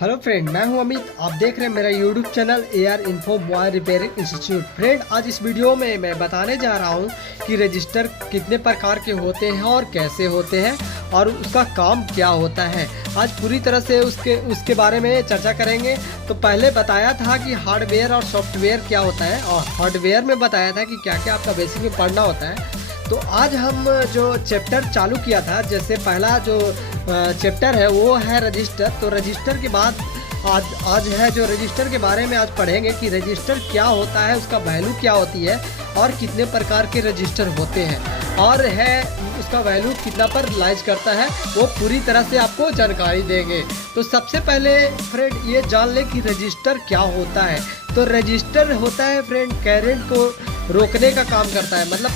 Hello friend, मैं हूं अमित। आप देख रहे हैं मेरा YouTube channel AR info mobile repairing institute. Friend, आज इस वीडियो में मैं बताने जा रहा हूं कि रजिस्टर कितने प्रकार के होते हैं और कैसे होते हैं और उसका काम क्या होता है। आज पूरी तरह से उसके बारे में चर्चा करेंगे। तो पहले बताया था कि हार्डवेयर और सॉफ्टवेयर क्या होता है, और हार्डवेयर में बताया था कि क्या क्या आपका बेसिक में पढ़ना होता है। तो आज हम जो चैप्टर चालू किया था, जैसे पहला जो चैप्टर है वो है रजिस्टर। तो रजिस्टर के बाद आज है जो रजिस्टर के बारे में आज पढ़ेंगे कि रजिस्टर क्या होता है, उसका वैल्यू क्या होती है और कितने प्रकार के रजिस्टर होते हैं, और है उसका वैल्यू कितना पर लाइज करता है, वो पूरी तरह से आपको जानकारी देंगे। तो सबसे पहले फ्रेंड ये जान ले कि रजिस्टर क्या होता है। तो रजिस्टर होता है फ्रेंड, करंट को रोकने का काम करता है। मतलब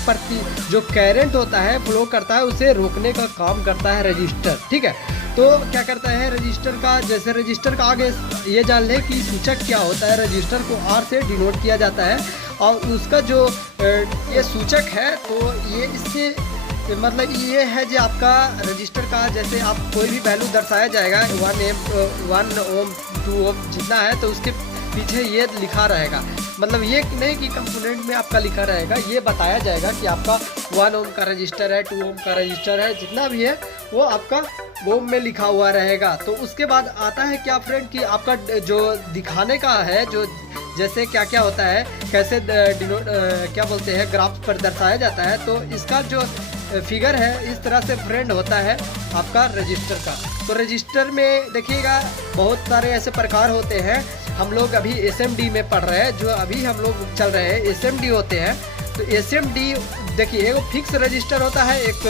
जो करंट होता है फ्लो करता है उसे रोकने का काम करता है रजिस्टर। ठीक है, तो क्या करता है रजिस्टर का, जैसे रजिस्टर का आगे ये जान ले कि सूचक क्या होता है। रजिस्टर को R से डिनोट किया जाता है, और उसका जो ये सूचक है तो ये इससे मतलब ये है जो आपका रजिस्टर का, जैसे आप कोई भी वैल्यू दर्शाया जाएगा 1 ओम 2 ओम जितना है, तो उसके पीछे ये लिखा रहेगा। मतलब ये नहीं कि कंपोनेंट में आपका लिखा रहेगा, ये बताया जाएगा कि आपका 1 ओम का रजिस्टर है, 2 ओम का रजिस्टर है, जितना भी है वो आपका ओम में लिखा हुआ रहेगा। तो उसके बाद आता है क्या फ्रेंड कि आपका जो दिखाने का है, जो जैसे क्या क्या होता है, कैसे क्या बोलते हैं ग्राफ पर दर्शाया जाता है। तो इसका जो फिगर है इस तरह से फ्रेंड होता है आपका रजिस्टर का। तो रजिस्टर में देखिएगा बहुत सारे ऐसे प्रकार होते हैं। हम लोग अभी SMD में पढ़ रहे हैं, जो अभी हम लोग चल रहे हैं SMD होते हैं। तो SMD देखिए, एक फिक्स रजिस्टर होता है, एक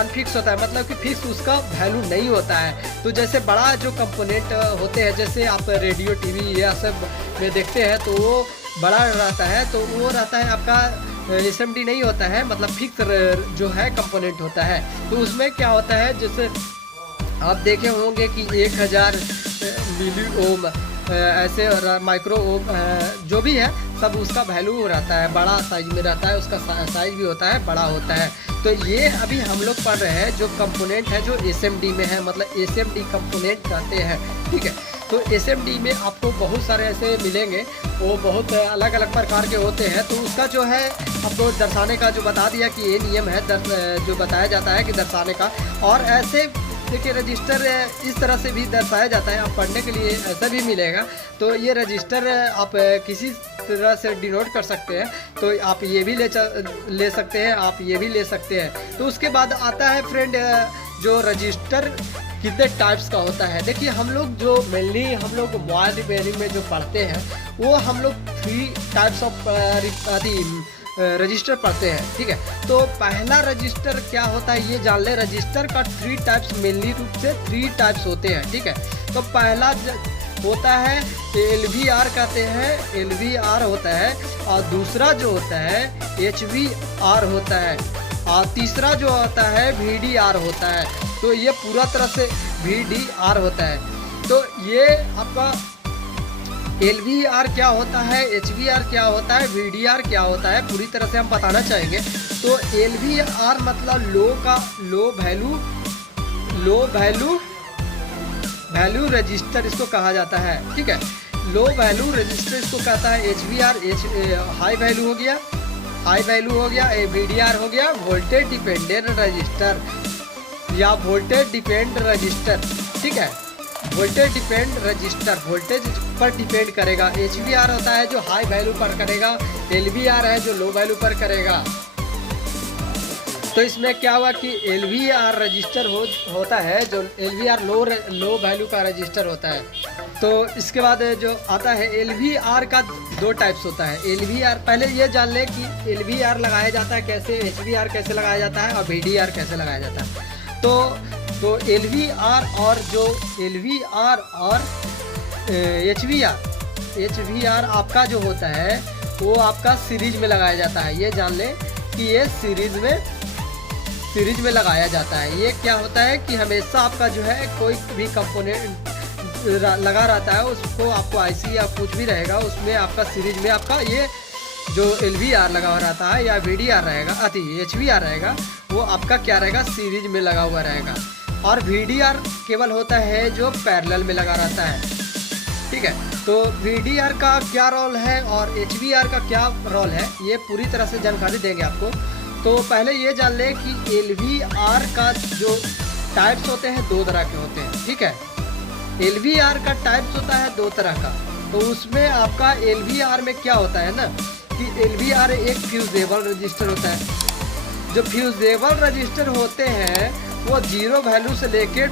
अनफिक्स होता है। मतलब कि फिक्स उसका वैल्यू नहीं होता है। तो जैसे बड़ा जो कंपोनेंट होते हैं, जैसे आप रेडियो टीवी या सब में देखते हैं, तो वो बड़ा रहता है, तो वो रहता है आपका SMD नहीं होता है, मतलब फिक्स जो है कंपोनेंट होता है। तो उसमें क्या होता है, जैसे आप देखे होंगे कि 1000 मिली ओम ऐसे माइक्रो ओम जो भी है सब उसका वैल्यू रहता है, बड़ा साइज में रहता है, उसका साइज भी होता है, बड़ा होता है। तो ये अभी हम लोग पढ़ रहे हैं जो कंपोनेंट है जो SMD में है, मतलब SMD कंपोनेंट कहते हैं। ठीक है, तो SMD में आपको बहुत सारे ऐसे मिलेंगे, वो बहुत अलग अलग प्रकार के होते हैं। तो उसका जो है आपको दर्शाने का जो बता दिया कि ये नियम है जो बताया जाता है कि दर्शाने का। और ऐसे देखिए रजिस्टर इस तरह से भी दर्शाया जाता है, आप पढ़ने के लिए ऐसा भी मिलेगा। तो ये रजिस्टर आप किसी तरह से डिनोट कर सकते हैं, तो आप ये भी ले सकते हैं, आप ये भी ले सकते हैं। तो उसके बाद आता है फ्रेंड जो रजिस्टर कितने टाइप्स का होता है। देखिए हम लोग जो मेनली हम लोग मोबाइल रिपेयरिंग में जो पढ़ते हैं, वो हम लोग 3 टाइप्स ऑफ रजिस्टर पढ़ते हैं। ठीक है, तो पहला रजिस्टर क्या होता है ये जान ले। रजिस्टर का 3 टाइप्स, मेनली रूप से 3 टाइप्स होते हैं। ठीक है, तो पहला होता है LVR कहते हैं, LVR होता है, और दूसरा जो होता है HVR होता है, और तीसरा जो होता है VDR होता है। तो ये पूरा तरह से VDR होता है। तो ये आपका LVR क्या होता है, HVR क्या होता है, VDR क्या होता है, पूरी तरह से हम बताना चाहेंगे। तो LVR मतलब लो वैल्यू रजिस्टर इसको कहा जाता है। ठीक है, लो वैल्यू रजिस्टर इसको कहता है। HVR हाई वैल्यू हो गया, VDR हो गया वोल्टेज डिपेंडेंट रजिस्टर या वोल्टेज डिपेंड रजिस्टर। ठीक है, वोल्टेज डिपेंड रजिस्टर वोल्टेज पर डिपेंड करेगा। HVR होता है जो हाई वैल्यू पर करेगा, LVR है जो लो वैल्यू पर करेगा। तो इसमें क्या हुआ कि LVR रजिस्टर होता है, जो LVR लो वैल्यू का रजिस्टर होता है। तो इसके बाद जो आता है LVR का 2 टाइप्स होता है। LVR पहले ये जान ले कि LVR लगाया जाता है कैसे, HVR कैसे लगाया जाता है, और VDR कैसे लगाया जाता है। तो LVR और HVR आपका जो होता है वो आपका सीरीज में लगाया जाता है। ये जान ले कि ये सीरीज में लगाया जाता है। ये क्या होता है कि हमेशा आपका जो है कोई भी कंपोनेंट लगा रहता है, उसको आपको IC या कुछ भी रहेगा, उसमें आपका सीरीज में आपका ये जो LVR लगा हुआ रहता है या VDR रहेगा, HVR रहेगा, वो आपका क्या रहेगा सीरीज में लगा हुआ रहेगा। और VDR केबल होता है जो पैरेलल में लगा रहता है, ठीक है। तो VDR का क्या रोल है और HVR का क्या रोल है, ये पूरी तरह से जानकारी देंगे आपको। तो पहले ये जान लें कि LVR का जो टाइप्स होते हैं 2 तरह के होते हैं, ठीक है। LVR का टाइप्स होता है 2 तरह का। तो उसमें आपका LVR में क्या होता है ना कि LVR एक फ्यूजेबल रजिस्टर होता है। जो फ्यूजेबल रजिस्टर होते हैं वो 0 वैल्यू से लेकर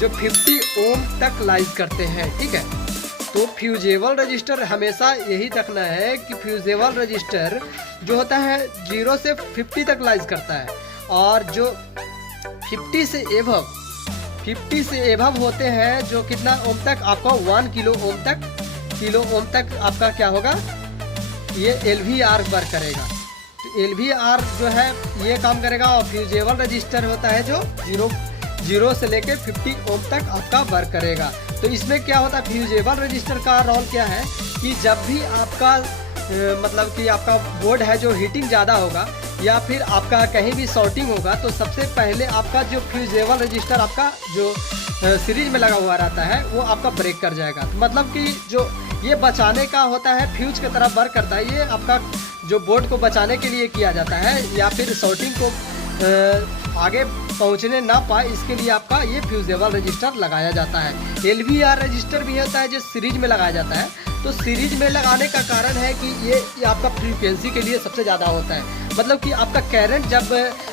50 ओम तक लाइज करते हैं, ठीक है। तो फ्यूजेबल रजिस्टर हमेशा यही रखना है कि फ्यूजेबल रजिस्टर जो होता है 0 से 50 तक लाइज करता है, और जो 50 से एभव होते हैं जो कितना ओम तक, आपको 1 किलो ओम तक आपका क्या होगा, ये LVR वर्क करेगा। तो LVR जो है ये काम करेगा। और फ्यूजेबल रजिस्टर होता है जो 0 से लेकर 50 ओम तक आपका वर्क करेगा। तो इसमें क्या होता है, फ्यूजेबल रजिस्टर का रोल क्या है कि जब भी आपका मतलब कि आपका बोर्ड है जो हीटिंग ज़्यादा होगा या फिर आपका कहीं भी शॉर्टिंग होगा, तो सबसे पहले आपका जो फ्यूजेबल रजिस्टर आपका जो सीरीज में लगा हुआ रहता है वो आपका ब्रेक कर जाएगा। तो मतलब कि जो ये बचाने का होता है, फ्यूज की तरह वर्क करता है। ये आपका जो बोर्ड को बचाने के लिए किया जाता है या फिर शॉर्टिंग को आगे पहुंचने ना पाए, इसके लिए आपका ये फ्यूजेबल रजिस्टर लगाया जाता है। LVR रजिस्टर भी होता है जो सीरीज में लगाया जाता है। तो सीरीज में लगाने का कारण है कि ये आपका फ्रीक्वेंसी के लिए सबसे ज़्यादा होता है। मतलब कि आपका करंट, जब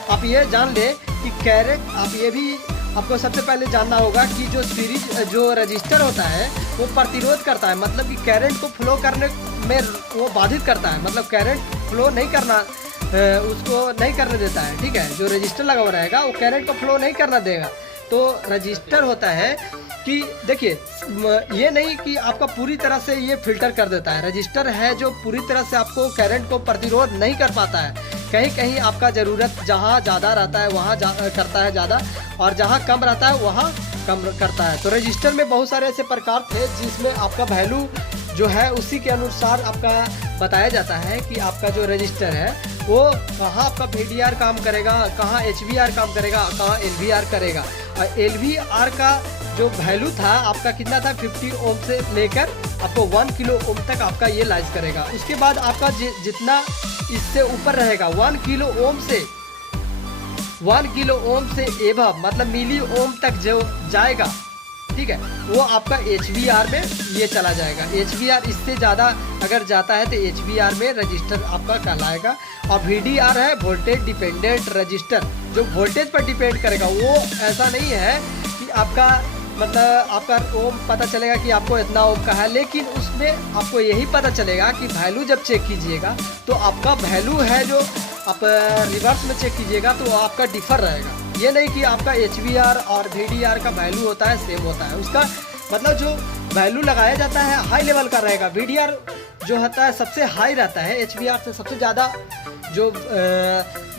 आप ये जान ले कि करंट, आप ये भी आपको सबसे पहले जानना होगा कि जो रजिस्टर होता है वो प्रतिरोध करता है। मतलब कि करंट को फ्लो करने में वो बाधित करता है। मतलब करंट फ्लो नहीं करना, उसको नहीं करने देता है, ठीक है। जो रजिस्टर लगा हुआ रहेगा वो करंट को फ्लो नहीं करना देगा। तो रजिस्टर होता है कि देखिए, ये नहीं कि आपका पूरी तरह से ये फिल्टर कर देता है। रजिस्टर है जो पूरी तरह से आपको करंट को प्रतिरोध नहीं कर पाता है। कहीं कहीं आपका ज़रूरत जहाँ ज़्यादा रहता है वहाँ करता है ज़्यादा, और जहाँ कम रहता है वहाँ कम करता है। तो रजिस्टर में बहुत सारे ऐसे प्रकार थे जिसमें आपका वैल्यू जो है उसी के अनुसार आपका बताया जाता है कि आपका जो रजिस्टर है वो कहाँ आपका VDR काम करेगा, कहाँ HVR काम करेगा, कहाँ LVR करेगा। और LVR का जो वैल्यू था आपका कितना था, 50 ओम से लेकर आपको 1 किलो ओम तक आपका ये लाइज करेगा। उसके बाद आपका जितना इससे ऊपर रहेगा 1 किलो ओम से एबव, मतलब मिली ओम तक जो जाएगा, ठीक है, वो आपका HVR में ये चला जाएगा। HVR इससे ज़्यादा अगर जाता है तो HVR में रजिस्टर आपका कहलाएगा। और VDR है वोल्टेज डिपेंडेंट रजिस्टर, जो वोल्टेज पर डिपेंड करेगा। वो ऐसा नहीं है कि आपका मतलब आपका ओम पता चलेगा कि आपको इतना ओम का है, लेकिन उसमें आपको यही पता चलेगा कि वैल्यू जब चेक कीजिएगा तो आपका वैल्यू है जो आप रिवर्स में चेक कीजिएगा तो आपका डिफर रहेगा। ये नहीं कि आपका HVR और VDR का वैल्यू होता है सेम होता है। उसका मतलब जो वैल्यू लगाया जाता है हाई लेवल का रहेगा। VDR जो होता है सबसे हाई रहता है, HVR से सबसे ज़्यादा जो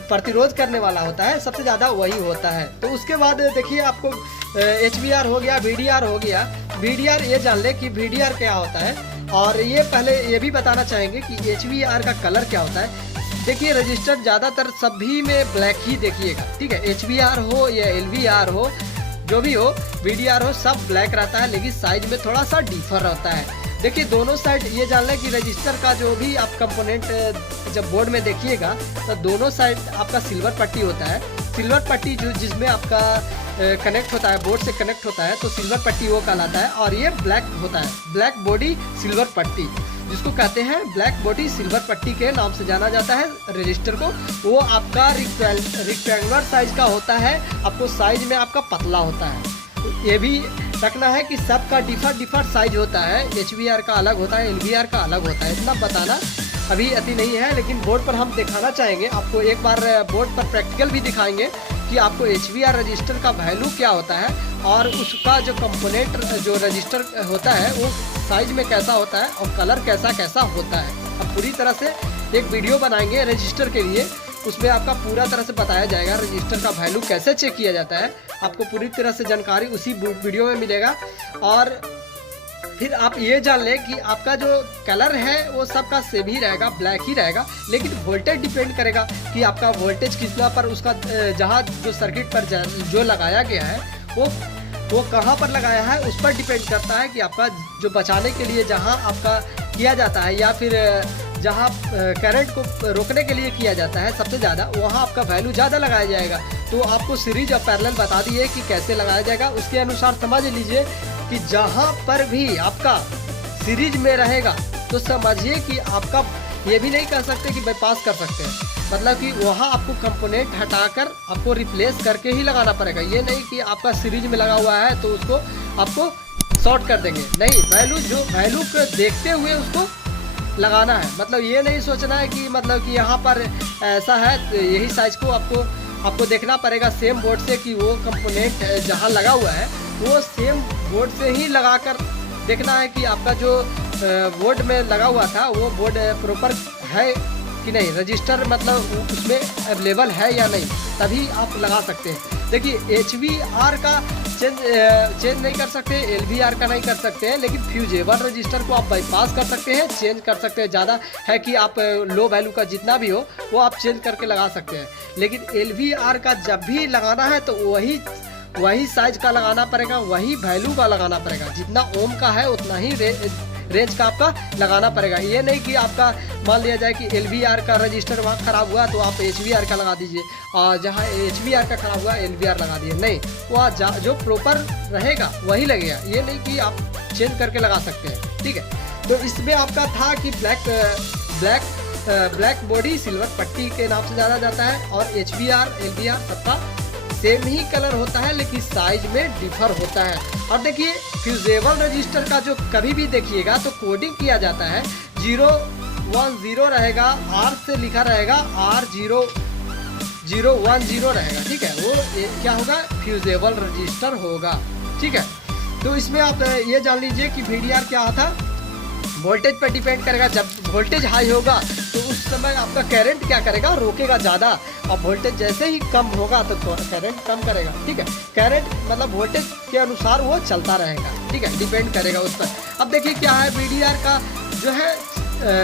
प्रतिरोध करने वाला होता है सबसे ज़्यादा वही होता है। तो उसके बाद देखिए आपको HVR हो गया, VDR हो गया। VDR ये जान ले कि VDR क्या होता है, और ये पहले ये भी बताना चाहेंगे कि HVR का कलर क्या होता है। देखिए रजिस्टर ज़्यादातर सभी में ब्लैक ही देखिएगा, ठीक है। HVR हो या LVR हो, जो भी हो, VDR हो, सब ब्लैक रहता है, लेकिन साइज में थोड़ा सा डिफर रहता है। देखिए दोनों साइड ये जान लें कि रजिस्टर का जो भी आप कंपोनेंट जब बोर्ड में देखिएगा तो दोनों साइड आपका सिल्वर पट्टी होता है। सिल्वर पट्टी जो जिसमें आपका कनेक्ट होता है, बोर्ड से कनेक्ट होता है, तो सिल्वर पट्टी वो कहलाता है। और ये ब्लैक होता है, ब्लैक बॉडी सिल्वर पट्टी, जिसको कहते हैं ब्लैक बॉडी सिल्वर पट्टी के नाम से जाना जाता है रजिस्टर को। वो आपका रेक्टेंगुलर साइज का होता है, आपको साइज में आपका पतला होता है। तो ये भी रखना है कि सबका डिफर साइज होता है। HVR का अलग होता है, LVR का अलग होता है। इतना बताना अभी अति नहीं है, लेकिन बोर्ड पर हम दिखाना चाहेंगे आपको। एक बार बोर्ड पर प्रैक्टिकल भी दिखाएंगे कि आपको HVR रजिस्टर का वैल्यू क्या होता है और उसका जो कंपोनेंट जो रजिस्टर होता है वो साइज में कैसा होता है और कलर कैसा कैसा होता है। अब पूरी तरह से एक वीडियो बनाएंगे रजिस्टर के लिए, उसमें आपका पूरा तरह से बताया जाएगा रजिस्टर का वैल्यू कैसे चेक किया जाता है। आपको पूरी तरह से जानकारी उसी वीडियो में मिलेगा। और फिर आप ये जान लें कि आपका जो कलर है वो सबका सेम ही रहेगा, ब्लैक ही रहेगा, लेकिन वोल्टेज डिपेंड करेगा कि आपका वोल्टेज कितना पर उसका जहाँ जो सर्किट पर जो लगाया गया है वो कहाँ पर लगाया है उस पर डिपेंड करता है कि आपका जो बचाने के लिए जहाँ आपका किया जाता है या फिर जहाँ करंट को रोकने के लिए किया जाता है सबसे ज़्यादा, वहाँ आपका वैल्यू ज़्यादा लगाया जाएगा। तो आपको सीरीज और पैरेलल बता दिए कि कैसे लगाया जाएगा, उसके अनुसार समझ लीजिए कि जहाँ पर भी आपका सीरीज में रहेगा तो समझिए कि आपका ये भी नहीं कह सकते कि बाईपास कर सकते हैं, मतलब कि वहाँ आपको कंपोनेंट हटाकर आपको रिप्लेस करके ही लगाना पड़ेगा। ये नहीं कि आपका सीरीज में लगा हुआ है तो उसको आपको शॉर्ट कर देंगे, नहीं, वैल्यू को देखते हुए उसको लगाना है। मतलब ये नहीं सोचना है कि मतलब कि यहाँ पर ऐसा है तो यही साइज को आपको देखना पड़ेगा सेम बोर्ड से कि वो कंपोनेंट जहाँ लगा हुआ है वो सेम बोर्ड से ही लगाकर देखना है कि आपका जो बोर्ड में लगा हुआ था वो बोर्ड प्रॉपर है कि नहीं, रजिस्टर मतलब उसमें अवेलेबल है या नहीं, तभी आप लगा सकते हैं। देखिए HVR का चेंज नहीं कर सकते, LVR का नहीं कर सकते हैं, लेकिन फ्यूजेबल रजिस्टर को आप बाईपास कर सकते हैं, चेंज कर सकते हैं। ज़्यादा है कि आप लो वैल्यू का जितना भी हो वो आप चेंज करके लगा सकते हैं, लेकिन LVR का जब भी लगाना है तो वही साइज का लगाना पड़ेगा, वही वैल्यू का लगाना पड़ेगा, जितना ओम का है उतना ही रेंज का आपका लगाना पड़ेगा। ये नहीं कि आपका मान लिया जाए कि LVR का रजिस्टर वहाँ खराब हुआ तो आप HVR का लगा दीजिए, और जहाँ HVR का खराब हुआ LVR लगा दीजिए, नहीं, वहाँ जो प्रॉपर रहेगा वही लगेगा। ये नहीं कि आप चेंज करके लगा सकते हैं, ठीक है। तो इसमें आपका था कि ब्लैक बॉडी सिल्वर पट्टी के नाम से जाना जाता है, और HVR LVR सबका सेम ही कलर होता है लेकिन साइज में डिफर होता है। और देखिए फ्यूजेबल रजिस्टर का जो कभी भी देखिएगा तो कोडिंग किया जाता है 010 रहेगा, R से लिखा रहेगा, R0010 रहेगा, ठीक है, वो क्या होगा, फ्यूजेबल रजिस्टर होगा, ठीक है। तो इसमें आप ये जान लीजिए कि VDR क्या आता, वोल्टेज पर डिपेंड करेगा। जब वोल्टेज हाई होगा तो उस समय आपका करंट क्या करेगा, रोकेगा ज़्यादा, और वोल्टेज जैसे ही कम होगा तो करंट कम करेगा, ठीक है। करंट मतलब वोल्टेज के अनुसार वो चलता रहेगा, ठीक है, डिपेंड करेगा उस पर। अब देखिए क्या है VDR का जो है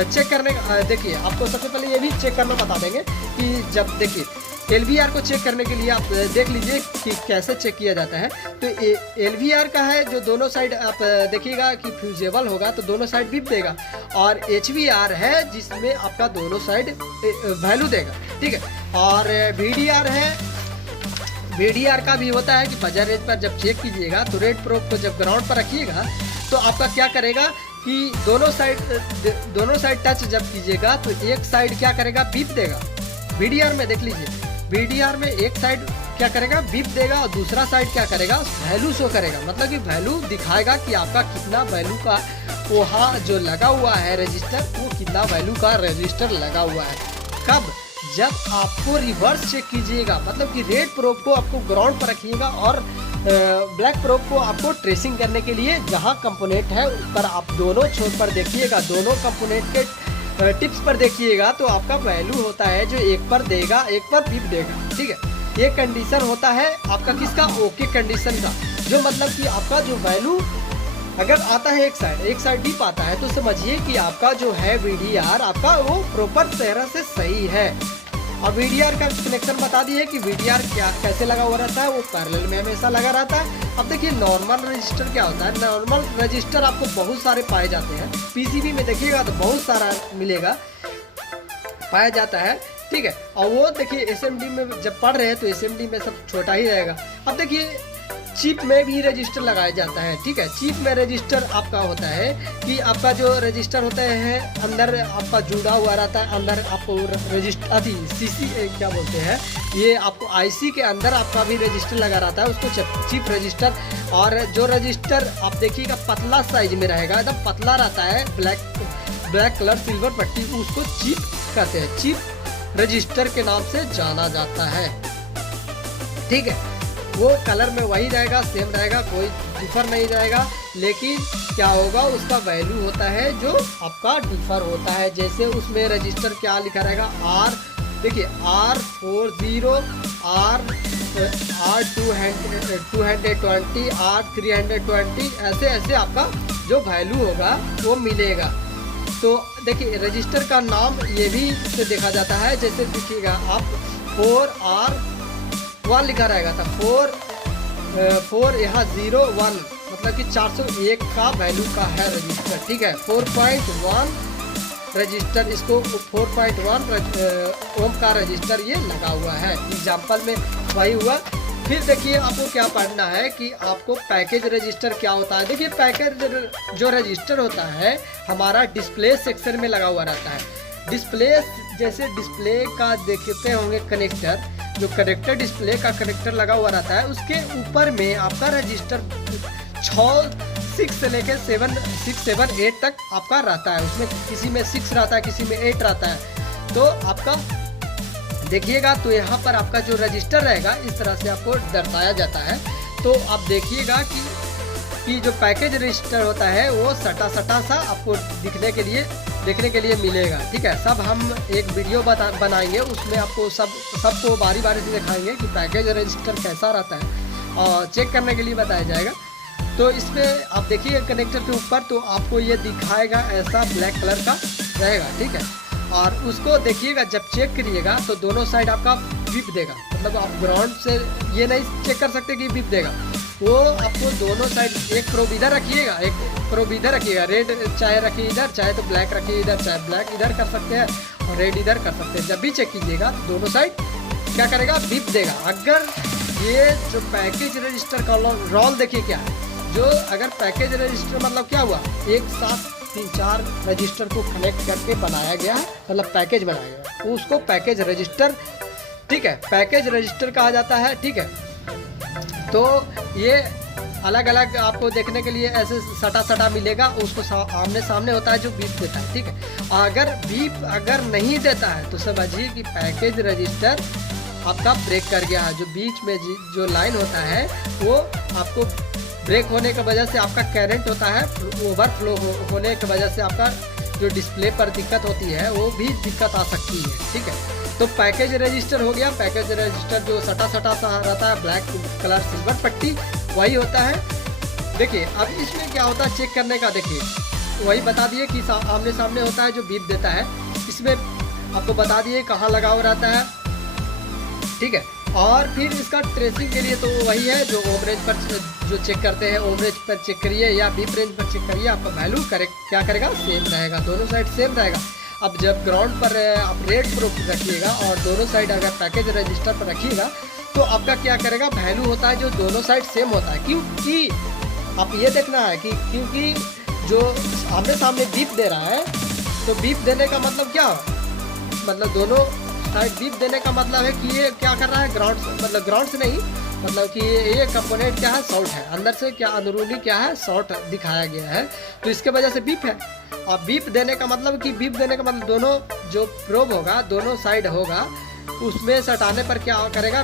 चेक करने का, देखिए आपको सबसे पहले ये भी चेक करना बता देंगे कि जब देखिए LVR को चेक करने के लिए आप देख लीजिए कि कैसे चेक किया जाता है। तो LVR का है जो दोनों साइड आप देखिएगा कि फ्यूजेबल होगा तो दोनों साइड बीप देगा, और HVR है जिसमें आपका दोनों साइड वैल्यू देगा, ठीक है। और VDR है, VDR का भी होता है कि बजर रेंज पर जब चेक कीजिएगा तो रेड प्रोब को जब ग्राउंड पर रखिएगा तो आपका क्या करेगा कि दोनों साइड टच जब कीजिएगा तो एक साइड क्या करेगा, बीप देगा। VDR में देख लीजिए, VDR में एक साइड क्या करेगा, बीप देगा, और दूसरा साइड क्या करेगा, वैल्यू शो करेगा, मतलब कि वैल्यू दिखाएगा कि आपका कितना वैल्यू का वहाँ जो लगा हुआ है रजिस्टर, वो कितना वैल्यू का रजिस्टर लगा हुआ है। कब, जब आपको रिवर्स चेक कीजिएगा, मतलब कि रेड प्रोब को आपको ग्राउंड पर रखिएगा और ब्लैक प्रोब को आपको ट्रेसिंग करने के लिए जहाँ कंपोनेंट है उस पर आप दोनों छोर पर देखिएगा, दोनों कंपोनेंट के टिप्स पर देखिएगा तो आपका वैल्यू होता है जो एक पर देगा, एक पर बीप देगा, ठीक है। ये कंडीशन होता है आपका किसका, ओके कंडीशन का, जो मतलब कि आपका जो वैल्यू अगर आता है एक साइड डीप आता है तो समझिए कि आपका जो है VDR आपका वो प्रॉपर तरह से सही है। और VDR का कनेक्शन बता दिए कि VDR क्या कैसे लगा हुआ रहता है, वो पैरेलल में हमेशा लगा रहता है। अब देखिए नॉर्मल रजिस्टर क्या होता है, नॉर्मल रजिस्टर आपको बहुत सारे पाए जाते हैं, PCB में देखिएगा तो बहुत सारा मिलेगा, पाया जाता है, ठीक है। और वो देखिए SMD में जब पढ़ रहे हैं तो SMD में सब छोटा ही रहेगा। अब देखिए चिप में भी रजिस्टर लगाया जाता है, ठीक है। चिप में रजिस्टर आपका होता है कि आपका जो रजिस्टर होता है अंदर आपका जुड़ा हुआ रहता है, अंदर आपको रजिस्टर CC क्या बोलते हैं, ये आपको IC के अंदर आपका भी रजिस्टर लगा रहता है, उसको चिप रजिस्टर। और जो रजिस्टर आप देखिएगा पतला साइज में रहेगा, एकदम पतला रहता है, ब्लैक कलर सिल्वर पट्टी, उसको चिप कहते हैं, चिप रजिस्टर के नाम से जाना जाता है, ठीक है। वो कलर में वही रहेगा, सेम रहेगा, कोई डिफर नहीं रहेगा, लेकिन क्या होगा उसका वैल्यू होता है जो आपका डिफर होता है। जैसे उसमें रजिस्टर क्या लिखा रहेगा, R देखिए R40, R220, R320, ऐसे आपका जो वैल्यू होगा वो मिलेगा। तो देखिए रजिस्टर का नाम ये भी से देखा जाता है, जैसे देखिएगा आप 4R1 लिखा रहेगा था 4 यहाँ 01 मतलब कि 401 का वैल्यू का है रजिस्टर, ठीक है। 4.1 रजिस्टर, इसको 4.1 ओम का रजिस्टर ये लगा हुआ है। एग्जाम्पल में वही हुआ। फिर देखिए आपको क्या पढ़ना है कि आपको पैकेज रजिस्टर क्या होता है। देखिए पैकेज जो रजिस्टर होता है हमारा डिस्प्ले सेक्शन में लगा हुआ रहता है। डिस्प्ले जैसे डिस्प्ले का देखते होंगे कनेक्टर, जो कनेक्टर डिस्प्ले का कनेक्टर लगा हुआ रहता है, उसके ऊपर में आपका रजिस्टर 6 से लेकर 6, 7, 8 तक आपका रहता है। उसमें किसी में 6 रहता है, किसी में 8 रहता है। तो आपका देखिएगा तो यहाँ पर आपका जो रजिस्टर रहेगा इस तरह से आपको दर्शाया जाता है। तो आप देखिएगा कि जो पैकेज रजिस्टर होता है वो सटा सा आपको देखने के लिए मिलेगा, ठीक है। सब हम एक वीडियो बनाएंगे, उसमें आपको सबको बारी बारी से दिखाएंगे कि पैकेज रजिस्टर कैसा रहता है और चेक करने के लिए बताया जाएगा। तो इसमें आप देखिए कनेक्टर के ऊपर तो आपको ये दिखाएगा, ऐसा ब्लैक कलर का रहेगा, ठीक है। और उसको देखिएगा जब चेक करिएगा तो दोनों साइड आपका बीप देगा, मतलब आप ग्राउंड से ये नहीं चेक कर सकते कि बीप देगा, वो आपको दोनों साइड एक प्रोब इधर रखिएगा, एक प्रोब इधर रखिएगा। रेड चाहे रखिए इधर, चाहे तो ब्लैक रखिए इधर, चाहे ब्लैक इधर कर सकते हैं और रेड इधर कर सकते हैं। जब भी चेक कीजिएगा तो दोनों साइड क्या करेगा, बीप देगा। अगर ये जो पैकेज रजिस्टर का रोल देखिए क्या है, जो अगर पैकेज रजिस्टर मतलब क्या हुआ, एक साथ 3-4 रजिस्टर को कनेक्ट करके बनाया गया है, मतलब पैकेज बनाया गया है, उसको पैकेज रजिस्टर, ठीक है, पैकेज रजिस्टर कहा जाता है, ठीक है। तो ये अलग अलग आपको देखने के लिए ऐसे सटा मिलेगा, उसको आमने सामने होता है जो बीप देता है, ठीक है। अगर बीप अगर नहीं देता है तो समझिए कि पैकेज रजिस्टर आपका ब्रेक कर गया है। जो बीच में जो लाइन होता है वो आपको ब्रेक होने की वजह से आपका करंट होता है, ओवरफ्लो होने की वजह से आपका जो डिस्प्ले पर दिक्कत होती है वो भी दिक्कत आ सकती है, ठीक है। तो पैकेज रजिस्टर हो गया। पैकेज रजिस्टर जो सटा सा रहता है, ब्लैक कलर सिल्वर पट्टी, वही होता है। देखिए अब इसमें क्या होता है चेक करने का, देखिए वही बता दिए कि आमने सामने होता है जो बीप देता है। इसमें आपको बता दिए कहाँ लगा हुआ रहता है, ठीक है। और फिर इसका ट्रेसिंग के लिए तो वही है जो ओम रेंज पर जो चेक करते हैं, ओम रेंज पर चेक करिए या बीप रेंज पर चेक करिए, आपका वैल्यू करेक्ट क्या करेगा, सेम रहेगा, दोनों साइड सेम रहेगा। अब जब ग्राउंड पर आप रेड प्रोब रखिएगा और दोनों साइड अगर पैकेज रजिस्टर पर रखिएगा तो आपका क्या करेगा, वैल्यू होता है जो दोनों साइड सेम होता है। क्योंकि आप ये देखना है कि क्योंकि जो आमने सामने बीप दे रहा है, तो बीप देने का मतलब क्या, मतलब दोनों साइड बीप देने का मतलब है कि ये क्या कर रहा है, ग्राउंड से, मतलब ग्राउंड से नहीं, मतलब कि ये कंपोनेंट क्या है, शॉर्ट है, अंदर से क्या अंदरूनी क्या है, शॉर्ट दिखाया गया है, तो इसके वजह से बीप है। और बीप देने का मतलब कि बीप देने का मतलब दोनों जो प्रोब होगा, दोनों साइड होगा, उसमें सटाने पर क्या करेगा,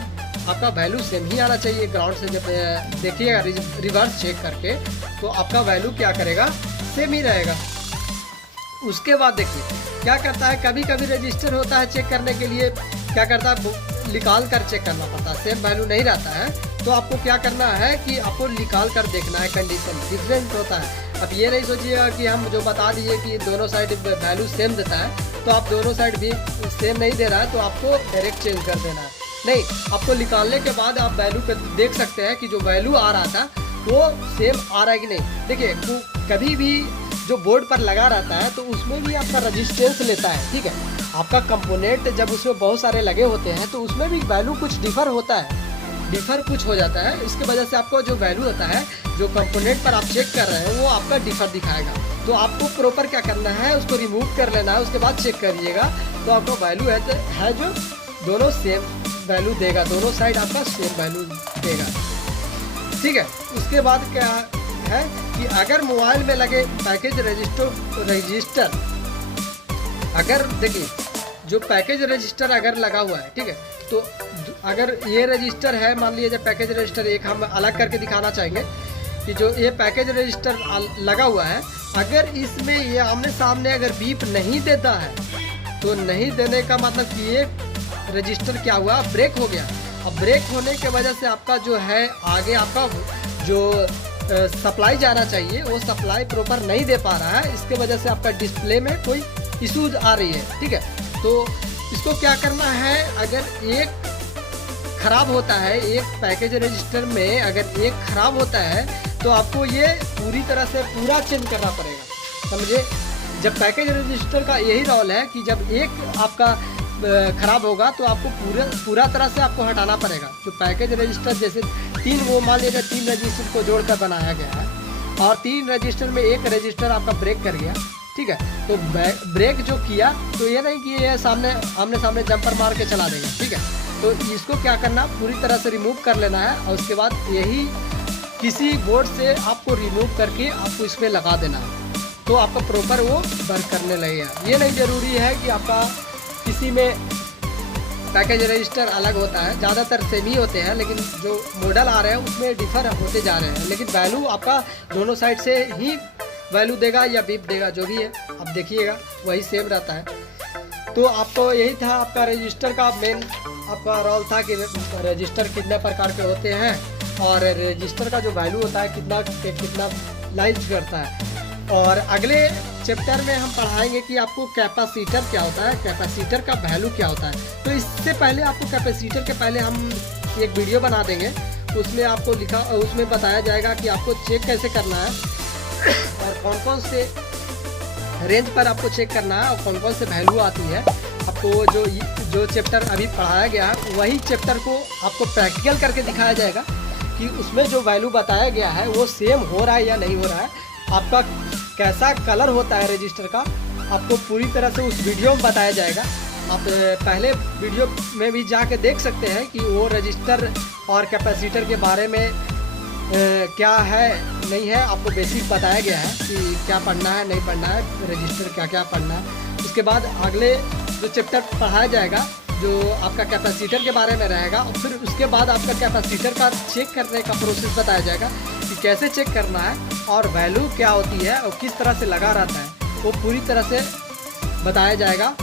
आपका वैल्यू सेम ही आना चाहिए। ग्राउंड से जब देखिएगा रिवर्स चेक करके तो आपका वैल्यू क्या करेगा, सेम ही रहेगा। उसके बाद देखिए क्या करता है, कभी कभी रजिस्टर होता है चेक करने के लिए क्या करता है, निकाल कर चेक करना पड़ता है, सेम वैल्यू नहीं रहता है, तो आपको क्या करना है कि आपको निकाल कर देखना है, कंडीशन डिफरेंट होता है। अब ये नहीं सोचिएगा कि हम जो बता दिए कि दोनों साइड वैल्यू सेम देता है तो आप दोनों साइड भी सेम नहीं दे रहा है तो आपको डायरेक्ट चेंज कर देना है, नहीं, आपको निकालने के बाद आप वैल्यू पर देख सकते हैं कि जो वैल्यू आ रहा था वो सेम आ रहा है कि नहीं। देखिए कभी भी जो बोर्ड पर लगा रहता है तो उसमें भी आपका रजिस्टेंस लेता है, ठीक है। आपका कंपोनेंट जब उसमें बहुत सारे लगे होते हैं तो उसमें भी वैल्यू कुछ डिफर होता है, डिफर कुछ हो जाता है, इसके वजह से आपको जो वैल्यू होता है, जो कंपोनेंट पर आप चेक कर रहे हैं वो आपका डिफर दिखाएगा। तो आपको प्रॉपर क्या करना है, उसको रिमूव कर लेना है, उसके बाद चेक करिएगा तो आपका वैल्यू है जो दोनों सेम वैल्यू देगा, दोनों साइड आपका सेम वैल्यू देगा, ठीक है। उसके बाद क्या है कि अगर मोबाइल में लगे पैकेज रजिस्टर अगर देखिए जो पैकेज रजिस्टर अगर लगा हुआ है, ठीक है, तो अगर ये रजिस्टर है, मान लीजिए जब पैकेज रजिस्टर एक हम अलग करके दिखाना चाहेंगे कि जो ये पैकेज रजिस्टर लगा हुआ है, अगर इसमें ये आमने सामने अगर बीप नहीं देता है तो नहीं देने का मतलब कि ये रजिस्टर क्या हुआ, ब्रेक हो गया। अब ब्रेक होने के वजह से आपका जो है आगे आपका जो सप्लाई जाना चाहिए वो सप्लाई प्रॉपर नहीं दे पा रहा है, इसके वजह से आपका डिस्प्ले में कोई इशूज आ रही है। ठीक है, तो इसको क्या करना है, अगर एक ख़राब होता है, एक पैकेज रजिस्टर में अगर एक ख़राब होता है तो आपको ये पूरी तरह से पूरा चेंज करना पड़ेगा, समझे। जब पैकेज रजिस्टर का यही रोल है कि जब एक आपका ख़राब होगा तो आपको पूरा तरह से आपको हटाना पड़ेगा। जो पैकेज रजिस्टर जैसे वो मान लीजिए 3 रजिस्टर को जोड़कर बनाया गया है और 3 रजिस्टर में एक रजिस्टर आपका ब्रेक कर गया, ठीक है, तो ब्रेक जो किया तो ये नहीं कि ये आमने सामने जंपर मार के चला देगा। ठीक है, तो इसको क्या करना, पूरी तरह से रिमूव कर लेना है और उसके बाद यही किसी बोर्ड से आपको रिमूव करके आपको इसमें लगा देना है, तो आपका प्रॉपर वो वर्क करने लगेगा। ये नहीं ज़रूरी है कि आपका किसी में पैकेज रजिस्टर अलग होता है, ज़्यादातर सेम ही होते हैं, लेकिन जो मॉडल आ रहे हैं उसमें डिफर होते जा रहे हैं, लेकिन वैल्यू आपका दोनों साइड से ही वैल्यू देगा या बीप देगा, जो भी है आप देखिएगा वही सेम रहता है। तो आपको यही था आपका रजिस्टर का मेन आपका रोल था कि रजिस्टर कितने प्रकार के होते हैं और रजिस्टर का जो वैल्यू होता है कितना लाइज करता है। और अगले चैप्टर में हम पढ़ाएंगे कि आपको कैपेसिटर क्या होता है, कैपेसिटर का वैल्यू क्या होता है। तो इससे पहले आपको कैपेसिटर के पहले हम एक वीडियो बना देंगे, उसमें आपको उसमें बताया जाएगा कि आपको चेक कैसे करना है और कौन कौन से रेंज पर आपको चेक करना है और कौन कौन से वैल्यू आती है। आपको जो चैप्टर अभी पढ़ाया गया है वही चैप्टर को आपको प्रैक्टिकल करके दिखाया जाएगा कि उसमें जो वैल्यू बताया गया है वो सेम हो रहा है या नहीं हो रहा है, आपका कैसा कलर होता है रजिस्टर का, आपको पूरी तरह से उस वीडियो में बताया जाएगा। आप पहले वीडियो में भी जाके देख सकते हैं कि वो रजिस्टर और कैपेसिटर के बारे में क्या है नहीं है, आपको बेसिक बताया गया है कि क्या पढ़ना है नहीं पढ़ना है, रजिस्टर क्या क्या पढ़ना है। उसके बाद अगले जो चैप्टर पढ़ाया जाएगा जो आपका कैपेसिटर के बारे में रहेगा, और फिर उसके बाद आपका कैपेसिटर का चेक करने का प्रोसेस बताया जाएगा कि कैसे चेक करना है और वैल्यू क्या होती है और किस तरह से लगा रहता है, वो पूरी तरह से बताया जाएगा।